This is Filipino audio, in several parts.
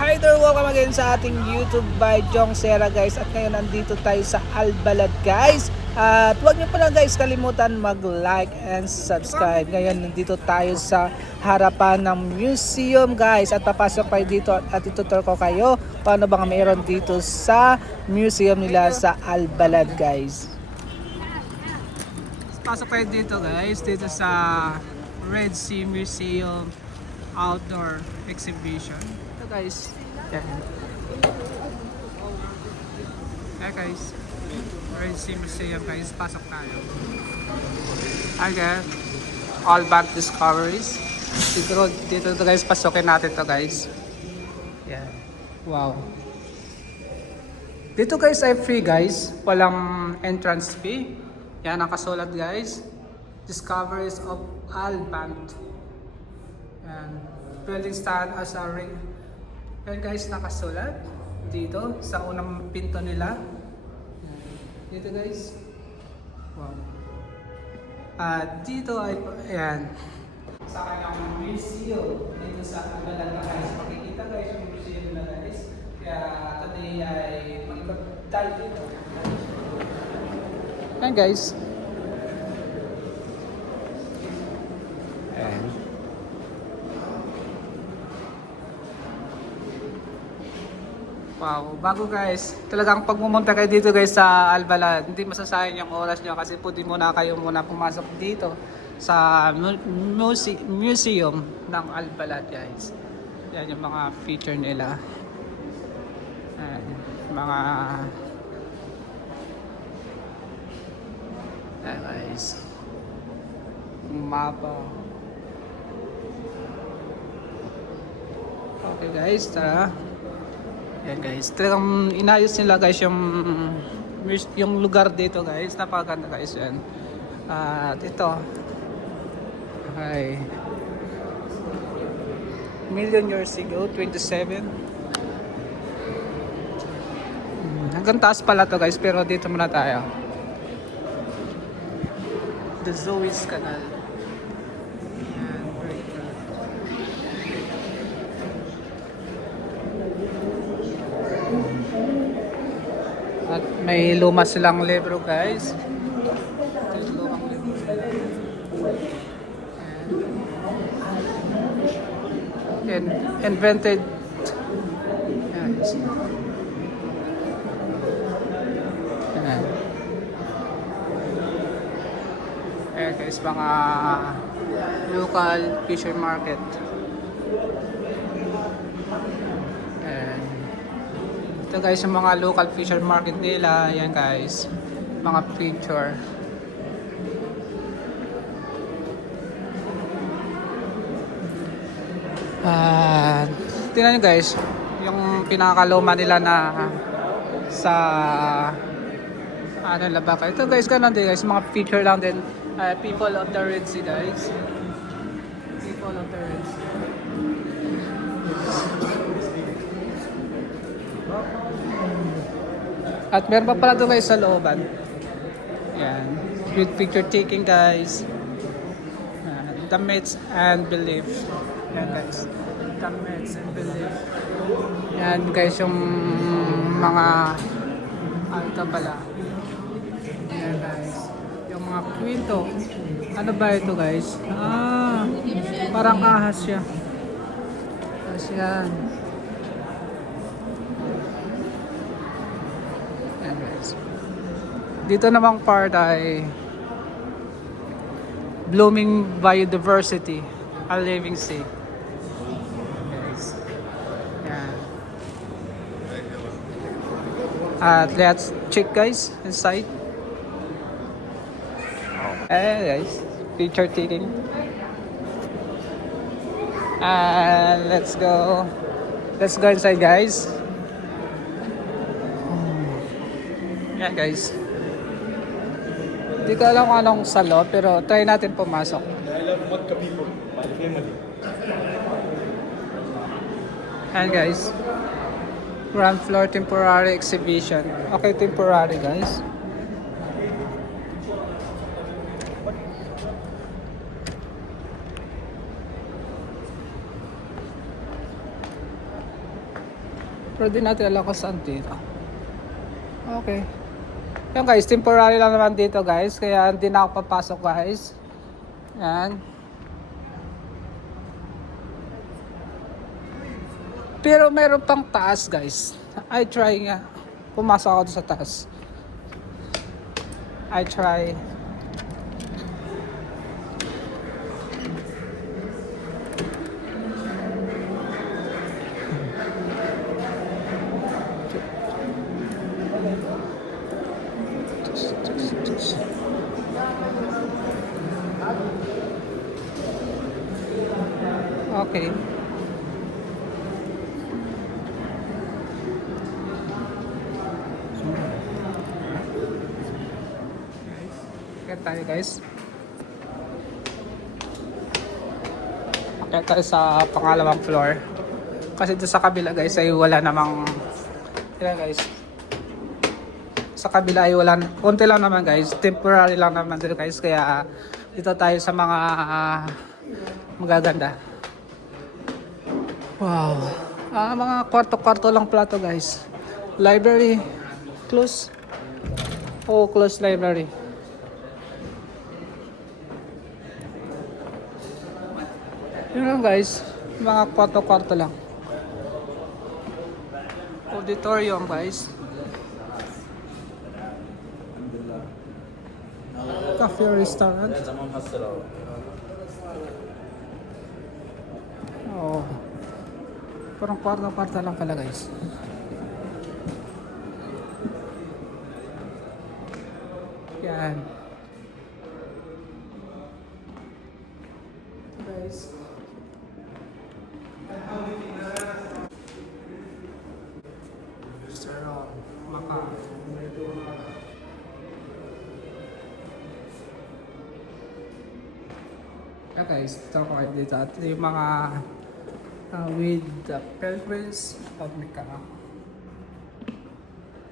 Hi there! Welcome again sa ating YouTube by Jong Sera guys. At ngayon nandito tayo sa Albalad guys. At huwag niyo pala guys kalimutan mag-like and subscribe. Ngayon nandito tayo sa harapan ng museum guys. At papasok tayo dito at itutur ko kayo paano ba mayroon dito sa museum nila sa Albalad guys. Pasok tayo dito guys. Dito sa Red Sea Museum Outdoor Exhibition. Guys, yan. Hey guys, Red Sea Museum guys, pasok tayo. Again, all bank discoveries. Dito guys, pasokin natin to guys. Yan. Wow. Dito guys ay free guys, walang entrance fee. Yan nakasulat guys. Discoveries of Albert. Yan. Building stand as a ring. Yan guys, nakasulat dito sa unang pinto nila. Dito guys. Wow. At dito ay, ayan, sa kanyang museum dito sa Albalad guys. Makikita guys yung museum nila guys. Kaya today ay mag-ibag tayo dito. Ayan guys. Ayan. Wow, bago guys, talagang pag pumunta kayo dito guys sa Albalad, hindi masasayang yung oras nyo kasi pwede muna kayo muna pumasok dito sa museum ng Albalad guys. Yan yung mga feature nila. Yan, mga yan guys, mapa. Okay guys, tara. Yan guys, talagang inayos nila guys yung lugar dito guys, napakaganda guys yan. At ito ay million years ago, 27. Hanggang taas pala to guys, pero dito muna tayo. The Suez Canal. At may luma silang libro guys. Ito yung lumang libro. And invented. Yes. Ayan guys, mga local fisher market. Ito guys yung mga local fisher market nila. Ayan guys, mga picture. Tingnan nyo guys, yung pinakaluma nila na sa ano labaka. Ito guys, ganun din guys, mga picture lang din. People of the Red Sea guys. People of the Red Sea. At meron pa pala doon guys sa looban. Yan. With picture taking guys. The myths and belief. Yan guys. The myths and belief. Yan guys yung mga ito pala. Yan guys. Yung mga kwento. Ano ba ito guys? Parang ahas siya. Ahas yan. Dito namang part ay blooming biodiversity, a living sea. Yes. Yan. At let's check guys inside. Hey guys, picture taking. And let's go inside guys. Yan guys. Hindi ko alam kung anong salo, pero try natin pumasok. I love Makka people, my family. And guys, ground floor temporary exhibition. Okay, temporary guys. Pero di natin alam kung saan dito. Okay. Yan guys, temporary lang naman dito guys. Kaya hindi na ako papasok guys. Yan. Pero meron pang taas guys. I try nga. Pumasok ako sa taas. I try. Okay. Kaya tayo guys. Kaya tayo sa pangalawang floor. Kasi doon sa kabila guys ay wala namang guys. Sa kabila ay wala, konti lang naman guys. Temporary lang naman dito guys. Kaya dito tayo sa mga magaganda. Wow. Mga kwarto-kwarto lang plato guys. Library. Close. Oh, close library. Yun lang guys. Mga kwarto-kwarto lang. Auditorium guys. Cafe or restaurant. Oh. Parang kwarto-kwarto lang pala guys. Yan. Guys. Restaurant. Maka. Yeah guys, ito ako kayo dito. At yung mga with the pilgrims of Mecca.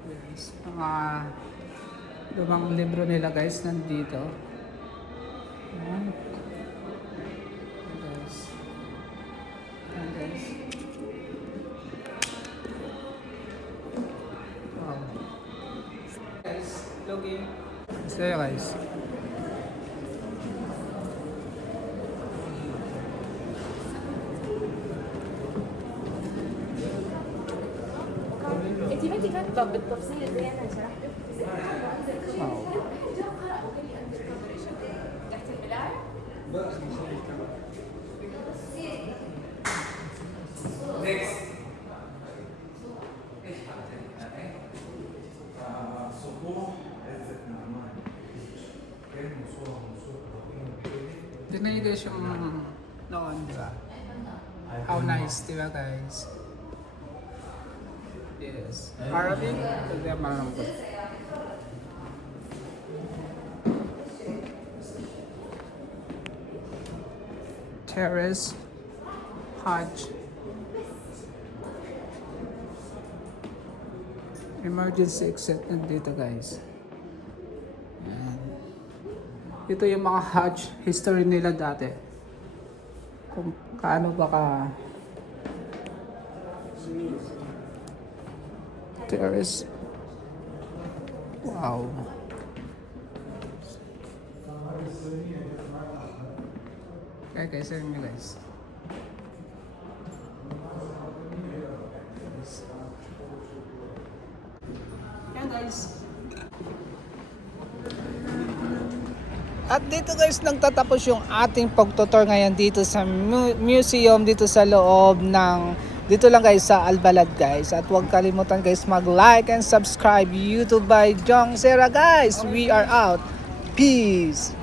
Yes, mga lumang libro nila guys nandito. Ayan. Guys. Ayan guys. Wow. Guys, login. So guys. انت ما انت كاتبه بالتفصيل زي انا شرحت Wow. تحت الملايه Tignan nyo guys yung noon, diba? How nice, diba guys? Yes. Arabic, hindi marunong ko. Terrace, Hajj, emergency exit nandito guys. Ayan. Ito yung mga Hajj history nila dati. Kung kaano ba ka terrace. Wow. Okay guys, yun yun guys. Yan guys. At dito guys, nagtatapos yung ating pagtutor ngayon dito sa museum dito sa loob ng dito lang guys sa Albalad guys. At huwag kalimutan guys mag-like and subscribe YouTube by Jong Sera guys. We are out. Peace.